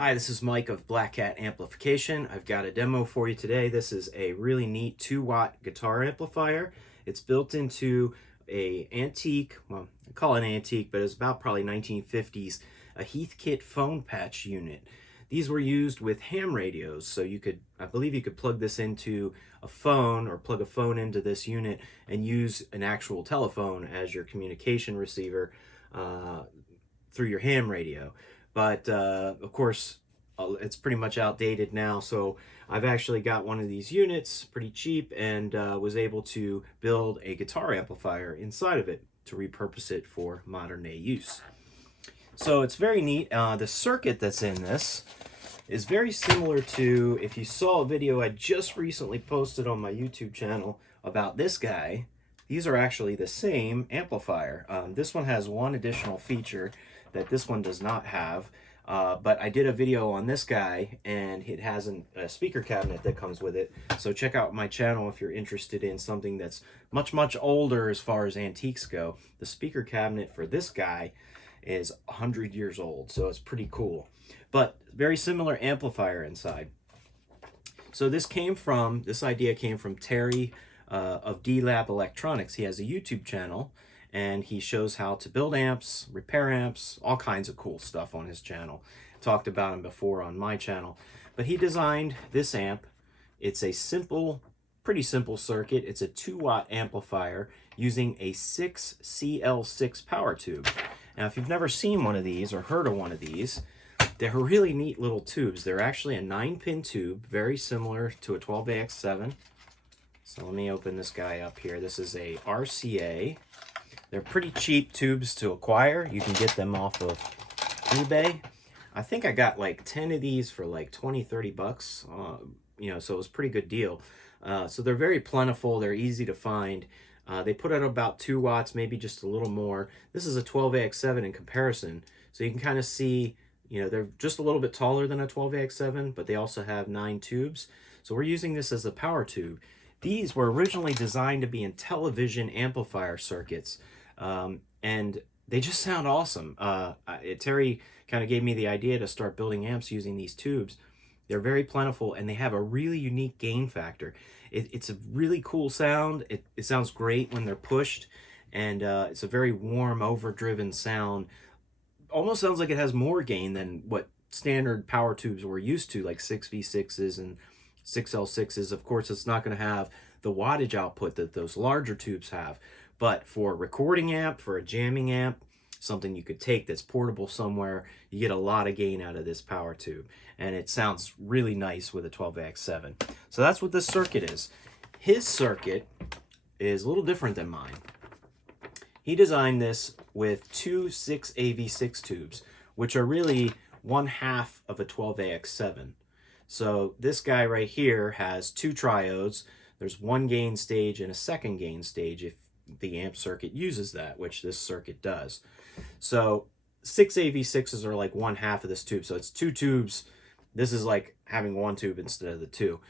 Hi, this is Mike of Black Cat Amplification. I've got a demo for you today. This is a really neat 2-watt guitar amplifier. It's built into a antique, well, I call it an antique, but it's about probably 1950s, a Heathkit phone patch unit. These were used with ham radios, so you could, I believe you could plug this into a phone or plug a phone into this unit and use an actual telephone as your communication receiver through your ham radio. But of course, it's pretty much outdated now, so I've actually got one of these units pretty cheap and was able to build a guitar amplifier inside of it to repurpose it for modern day use. So it's very neat. The circuit that's in this is very similar to, if you saw a video I just recently posted on my YouTube channel about this guy, these are actually the same amplifier. This one has one additional feature that this one does not have, but I did a video on this guy and it has a speaker cabinet that comes with it. So check out my channel if you're interested in something that's much older as far as antiques go. The speaker cabinet for this guy is 100 years old, so it's pretty cool. But very similar amplifier inside. So this idea came from Terry of DLAB Electronics. He has a YouTube channel and he shows how to build amps, repair amps, all kinds of cool stuff on his channel. Talked about him before on my channel. But he designed this amp. It's a pretty simple circuit. It's a 2-watt amplifier using a 6CL6 power tube. Now, if you've never seen one of these or heard of one of these, they're really neat little tubes. They're actually a 9-pin tube, very similar to a 12AX7. So let me open this guy up here. This is a RCA. They're pretty cheap tubes to acquire. You can get them off of eBay. I think I got like 10 of these for like 20-30 bucks. So it was a pretty good deal. So they're very plentiful. They're easy to find. They put out about 2 watts, maybe just a little more. This is a 12AX7 in comparison. So you can kind of see, they're just a little bit taller than a 12AX7, but they also have 9 tubes. So we're using this as a power tube. These were originally designed to be in television amplifier circuits, and they just sound awesome. Terry kind of gave me the idea to start building amps using these tubes. They're very plentiful, and they have a really unique gain factor. It's a really cool sound. It sounds great when they're pushed, and it's a very warm, overdriven sound. Almost sounds like it has more gain than what standard power tubes we're used to, like 6V6s and 6L6s. Of course, it's not going to have the wattage output that those larger tubes have. But for a recording amp, for a jamming amp, something you could take that's portable somewhere, you get a lot of gain out of this power tube. And it sounds really nice with a 12AX7. So that's what this circuit is. His circuit is a little different than mine. He designed this with 2 6AV6 tubes, which are really 1/2 of a 12AX7. So this guy right here has 2 triodes. There's one gain stage and a second gain stage if the amp circuit uses that, which this circuit does. So 6 AV6s are like 1/2 of this tube. So it's 2 tubes. This is like having 1 tube instead of the 2.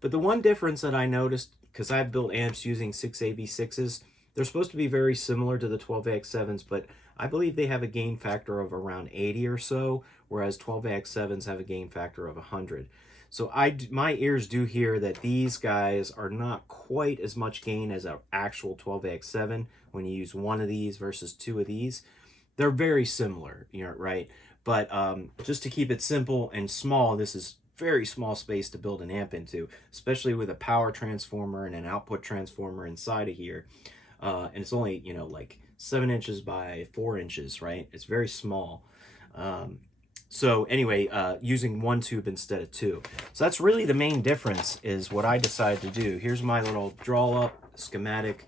But the one difference that I noticed, because I've built amps using 6 AV6s, they're supposed to be very similar to the 12AX7s, but I believe they have a gain factor of around 80 or so, whereas 12AX7s have a gain factor of 100. So my ears do hear that these guys are not quite as much gain as an actual 12AX7 when you use one of these versus 2 of these. They're very similar, right? But just to keep it simple and small, this is very small space to build an amp into, especially with a power transformer and an output transformer inside of here. And it's only, like 7 inches by 4 inches, right? It's very small. So anyway, using 1 tube instead of 2. So that's really the main difference, is what I decided to do. Here's my little draw up schematic,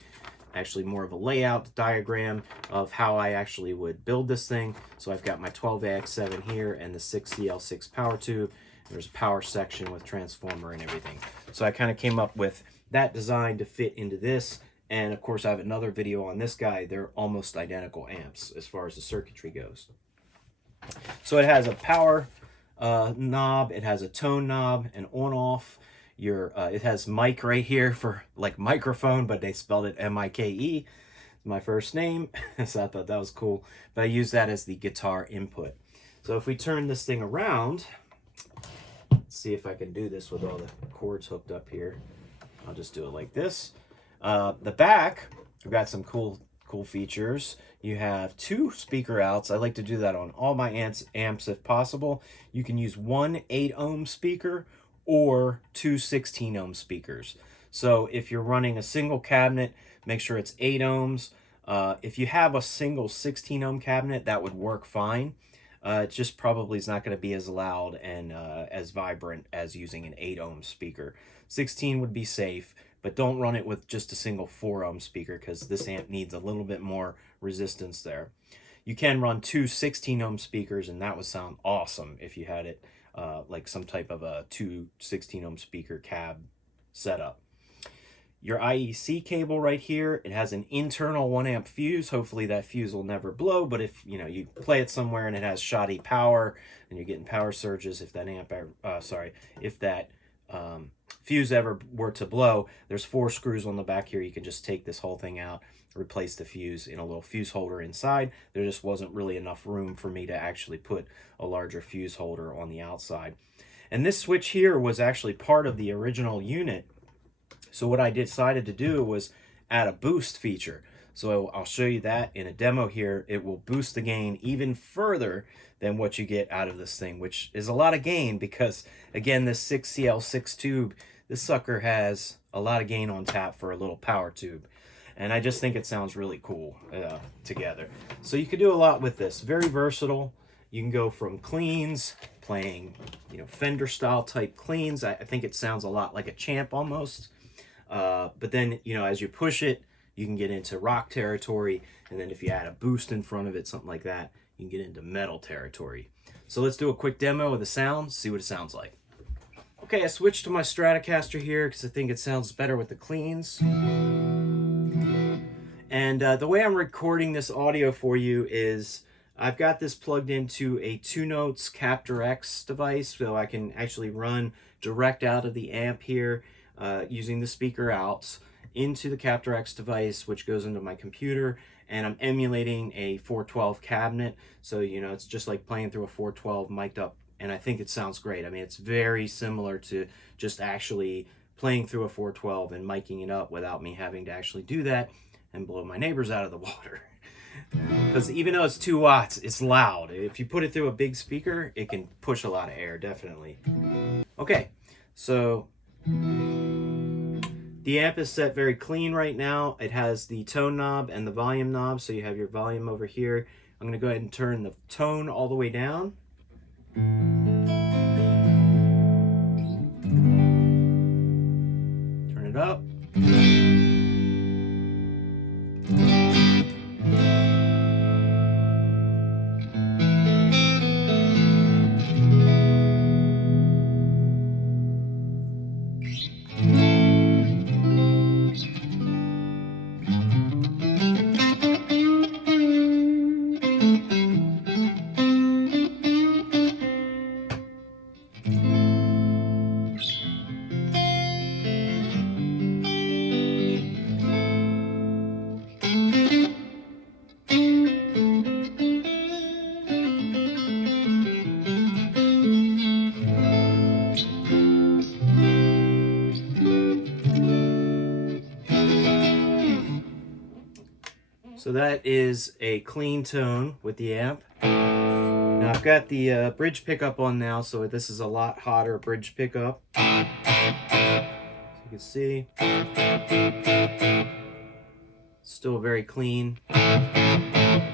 actually more of a layout diagram of how I actually would build this thing. So I've got my 12AX7 here and the 6CL6 power tube. There's a power section with transformer and everything. So I kind of came up with that design to fit into this. And of course, I have another video on this guy. They're almost identical amps as far as the circuitry goes. So it has a power knob, it has a tone knob, an on-off. It has mic right here for like microphone, but they spelled it M-I-K-E. My first name, so I thought that was cool. But I use that as the guitar input. So if we turn this thing around, let's see if I can do this with all the cords hooked up here. I'll just do it like this. The back, we've got some cool features. You have 2 speaker outs. I like to do that on all my amps if possible. You can use one 8-ohm speaker or 2 16-ohm speakers. So if you're running a single cabinet, make sure it's 8 ohms. If you have a single 16-ohm cabinet, that would work fine. It just probably is not going to be as loud and as vibrant as using an 8-ohm speaker. 16 would be safe, but don't run it with just a single 4-ohm speaker because this amp needs a little bit more resistance there. You can run 2 16-ohm speakers, and that would sound awesome if you had it like some type of a 2 16-ohm speaker cab setup. Your IEC cable right here, it has an internal 1 amp fuse. Hopefully that fuse will never blow, but if you play it somewhere and it has shoddy power and you're getting power surges, if that fuse ever were to blow, there's 4 screws on the back here. You can just take this whole thing out, replace the fuse in a little fuse holder inside. There just wasn't really enough room for me to actually put a larger fuse holder on the outside. And this switch here was actually part of the original unit. So what I decided to do was add a boost feature. So I'll show you that in a demo here. It will boost the gain even further than what you get out of this thing, which is a lot of gain because, again, this 6CL6 tube, this sucker has a lot of gain on tap for a little power tube. And I just think it sounds really cool together. So you can do a lot with this. Very versatile. You can go from cleans, playing Fender style type cleans. I think it sounds a lot like a Champ almost. But then, as you push it, you can get into rock territory. And then if you add a boost in front of it, something like that, you can get into metal territory. So let's do a quick demo of the sound, see what it sounds like. Okay, I switched to my Stratocaster here because I think it sounds better with the cleans. And the way I'm recording this audio for you is I've got this plugged into a 2Notes Captor X device, so I can actually run direct out of the amp here. Using the speaker outs into the Captor X device, which goes into my computer, and I'm emulating a 412 cabinet. So, it's just like playing through a 412 mic'd up, and I think it sounds great. I mean, it's very similar to just actually playing through a 412 and miking it up without me having to actually do that and blow my neighbors out of the water. Because even though it's 2 watts, it's loud. If you put it through a big speaker, it can push a lot of air, definitely. Okay, so the amp is set very clean right now. It has the tone knob and the volume knob, so you have your volume over here. I'm going to go ahead and turn the tone all the way down. Turn it up. So that is a clean tone with the amp. Now I've got the bridge pickup on now, so this is a lot hotter bridge pickup. So you can see, still very clean. And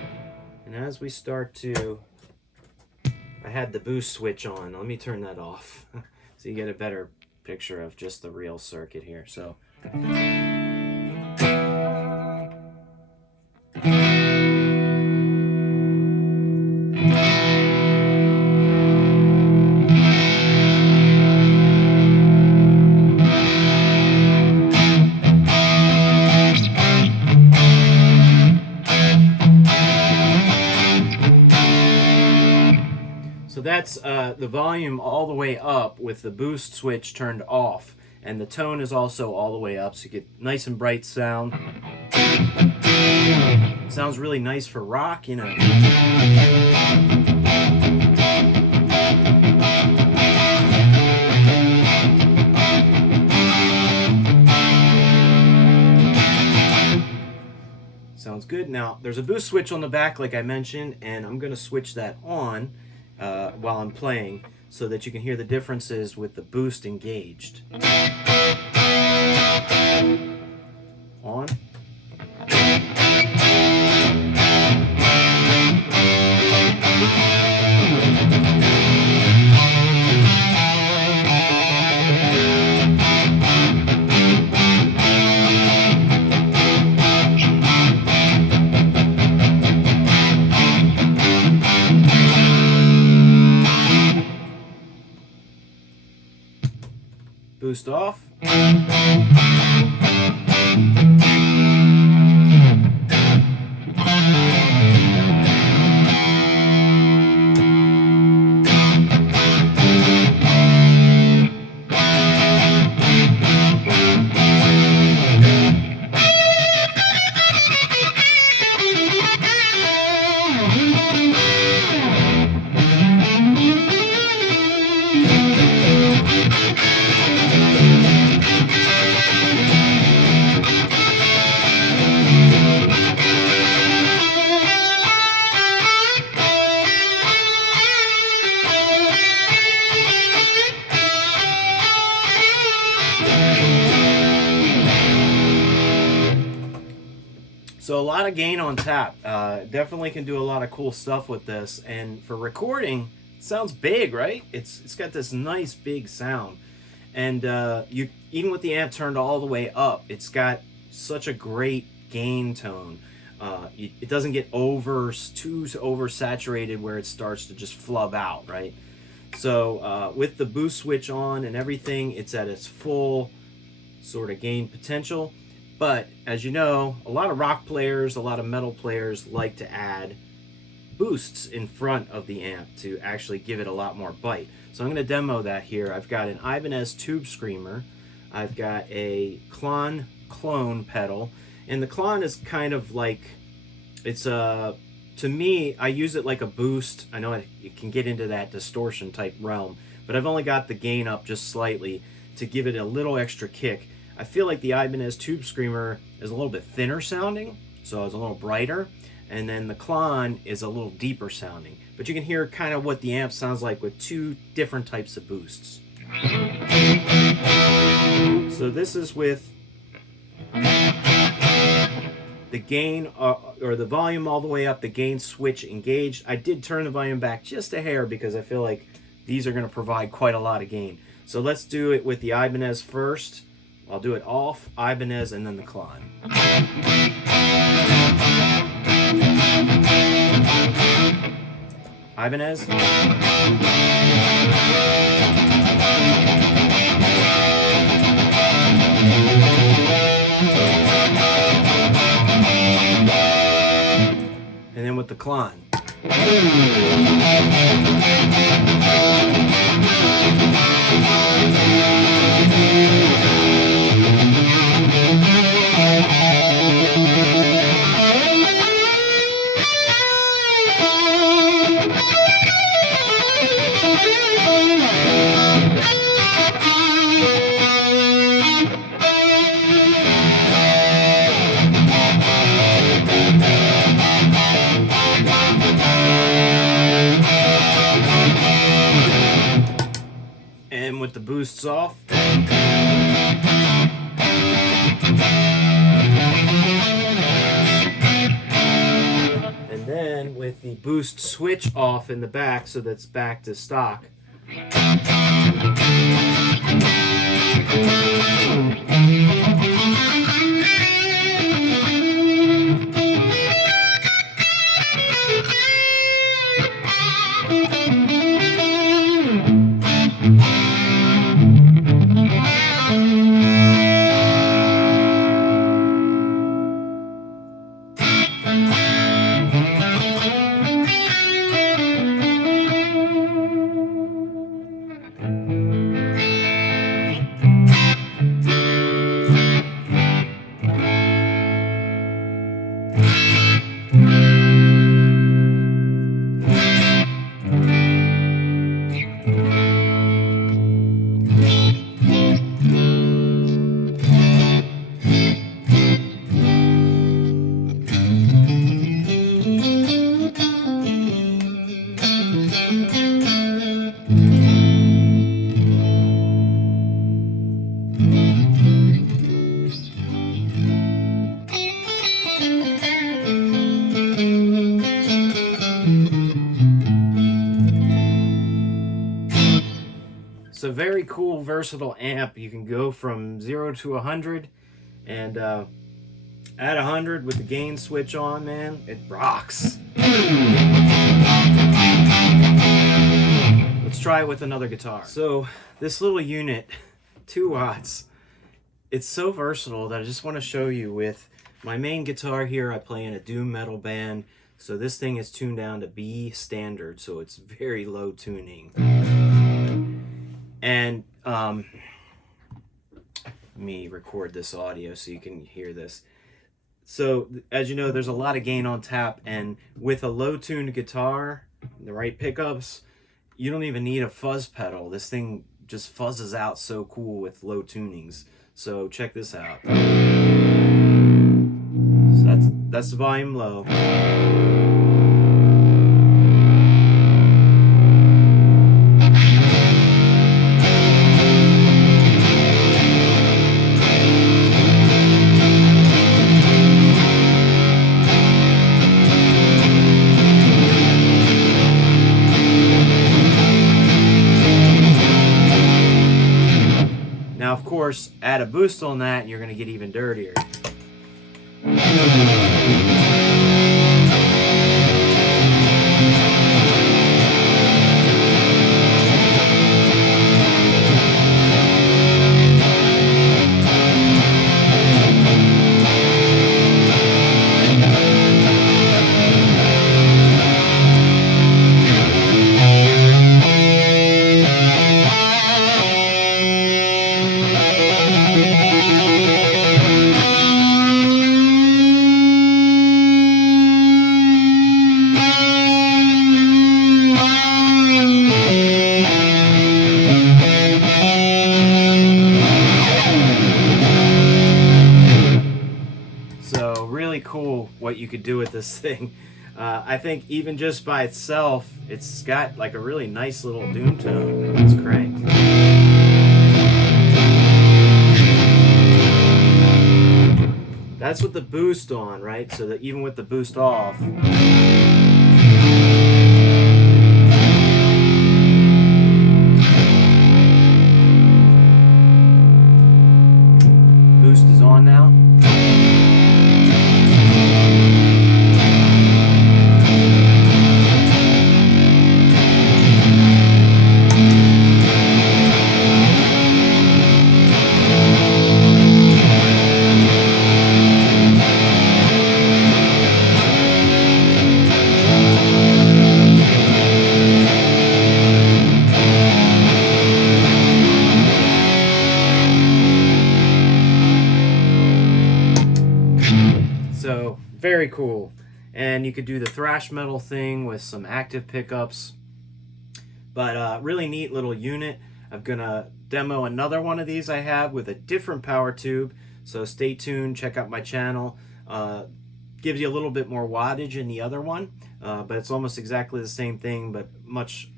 as we start to, I had the boost switch on. Let me turn that off so you get a better picture of just the real circuit here. So. So that's the volume all the way up with the boost switch turned off. And the tone is also all the way up, so you get nice and bright sound. Sounds really nice for rock, you know. Sounds good. Now, there's a boost switch on the back, like I mentioned, and I'm going to switch that on while I'm playing so that you can hear the differences with the boost engaged. On. Boost off. So a lot of gain on tap. Definitely can do a lot of cool stuff with this. And for recording, it sounds big, right? It's got this nice big sound. And you even with the amp turned all the way up, it's got such a great gain tone. It doesn't get too oversaturated where it starts to just flub out, right? So with the boost switch on and everything, it's at its full sort of gain potential. But as you know, a lot of rock players, a lot of metal players like to add boosts in front of the amp to actually give it a lot more bite. So I'm going to demo that here. I've got an Ibanez Tube Screamer. I've got a Klon clone pedal. And the Klon is kind of like, it's to me, I use it like a boost. I know it can get into that distortion type realm, but I've only got the gain up just slightly to give it a little extra kick. I feel like the Ibanez Tube Screamer is a little bit thinner sounding, so it's a little brighter, and then the Klon is a little deeper sounding. But you can hear kind of what the amp sounds like with two different types of boosts. So this is with the gain, or the volume all the way up, the gain switch engaged. I did turn the volume back just a hair because I feel like these are going to provide quite a lot of gain. So let's do it with the Ibanez first. I'll do it off, Ibanez, and then the Klon. Ibanez. And then with the Klon. And with the boosts off. And then with the boost switch off in the back, so that's back to stock. So very cool, versatile amp. You can go from 0 to 100, and at 100 with the gain switch on, man, it rocks. Let's try it with another guitar. So this little unit, 2 watts, it's so versatile that I just want to show you with my main guitar here. I play in a doom metal band, so this thing is tuned down to B standard, so it's very low tuning. And let me record this audio so you can hear this. So as you know, there's a lot of gain on tap, and with a low tuned guitar, the right pickups, you don't even need a fuzz pedal. This thing just fuzzes out so cool with low tunings. So check this out. So that's the volume low. Now, of course, add a boost on that, and you're going to get even dirtier. So really cool what you could do with this thing. I think even just by itself, it's got like a really nice little doom tone when it's cranked. That's with the boost on, right? So that even with the boost off, boost is on now. So very cool. And you could do the thrash metal thing with some active pickups. But really neat little unit. I'm gonna demo another one of these I have with a different power tube. So stay tuned, check out my channel. Gives you a little bit more wattage in the other one, but it's almost exactly the same thing, but much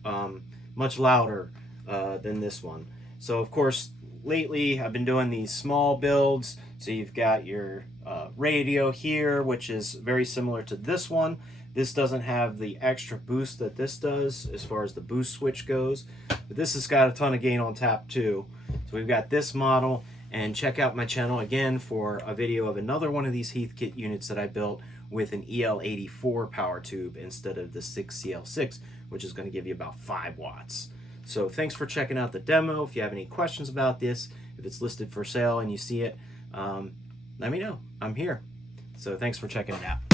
louder than this one. So of course, lately I've been doing these small builds. So you've got your radio here, which is very similar to this one. This doesn't have the extra boost that this does as far as the boost switch goes, but this has got a ton of gain on tap too. So we've got this model, and check out my channel again for a video of another one of these Heathkit units that I built with an EL84 power tube instead of the 6CL6, which is going to give you about 5 watts. So thanks for checking out the demo. If you have any questions about this, if it's listed for sale and you see it, let me know. I'm here. So thanks for checking it out.